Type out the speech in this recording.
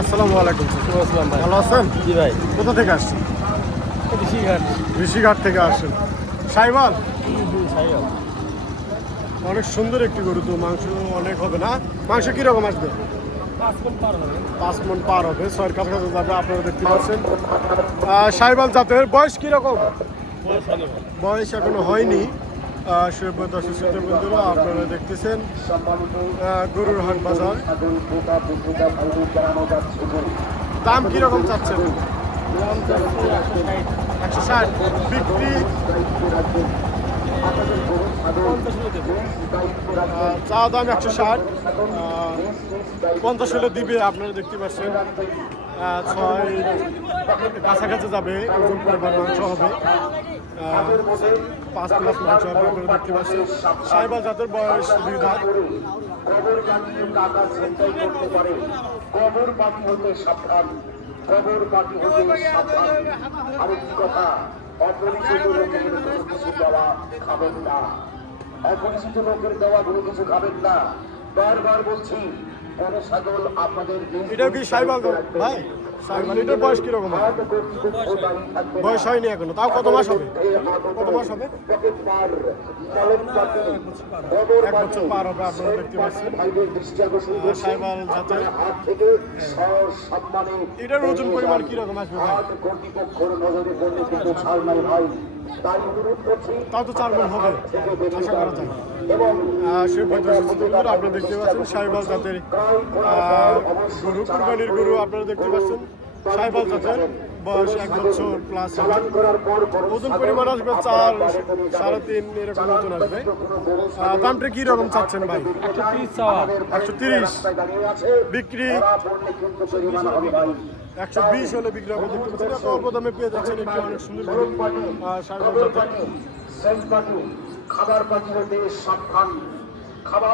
আসসালামু আলাইকুম। আসসালাম ভাই। ভালো আছেন? জি ভাই। কোথা থেকে আসছেন? ঋষিঘাট। ঋষিঘাট থেকে আসছেন। সাইবাল? অনেক সুন্দর একটি গরু তো মাংস অনেক হবে না? মাংস কীরকম আসবে? পাঁচ মন পার হবে। ছয়ের কাছাকাছি যাবে আপনারা দেখতে পাচ্ছেন। সাইবাল জাতের বয়স কীরকম বয়স এখনও হয়নি। শুভ দর্শক শ্রোতা বন্ধুরা আপনারা দেখতেছেন গরুর হাট বাজার। দাম কীরকম চাচ্ছেন? একশো ষাট। বিক্রি চা দাম একশো ষাট পঞ্চাশ হলে দিবে, আপনারা দেখতে পাচ্ছেন। ছয় কাছাকাছি যাবে ওজন পরিমাণ মাংস হবে। পাঁচ প্লাস মাংস হবে, আপনারা দেখতে পাচ্ছেন। সাইবা জাতের বয়স দুই পারে কবর পাখি হতে সাবধান। কবর পাখি হতে সাবধান। আরেকটি কথা অপরিচিত লোকের কোনো কিছু দেওয়া খাবেন না। অপরিচিত লোকের দেওয়া কোনো কিছু খাবেন না। বারবার বলছি কোন আপনাদের এটাও কি সাইবাল ভাই সাইবাল এটার বয়স কীরকম? বয়স হয়নি এখনও। তাও কত মাস হবে? কত মাস হবে? এক বছর পার হবে, আপনারা দেখতে পাচ্ছেন। জাতের। এটার ওজন পরিমাণ কীরকম আসবে ভাই? তাও তো চার মন হবে, আশা করা যায়। আপনারা দেখতে পাচ্ছেন সাইবাল জাতের গরু, কুরবানির গরু আপনারা দেখতে পাচ্ছেন। সাইবাল জাতের বয়স এক বছর প্লাস ওজন পরিমাণ আসবে চার, সাড়ে তিন, এরকম ওজন আসবে। দামটা কি রকম চাচ্ছেন ভাই? একশো তিরিশ। একশো তিরিশ বিক্রি? একশো বিশ হলে বিক্রি হবে। অল্প দামে পেয়ে যাচ্ছেন একটি অনেক সুন্দর খাবার পাটি হতে সাবধান খাবার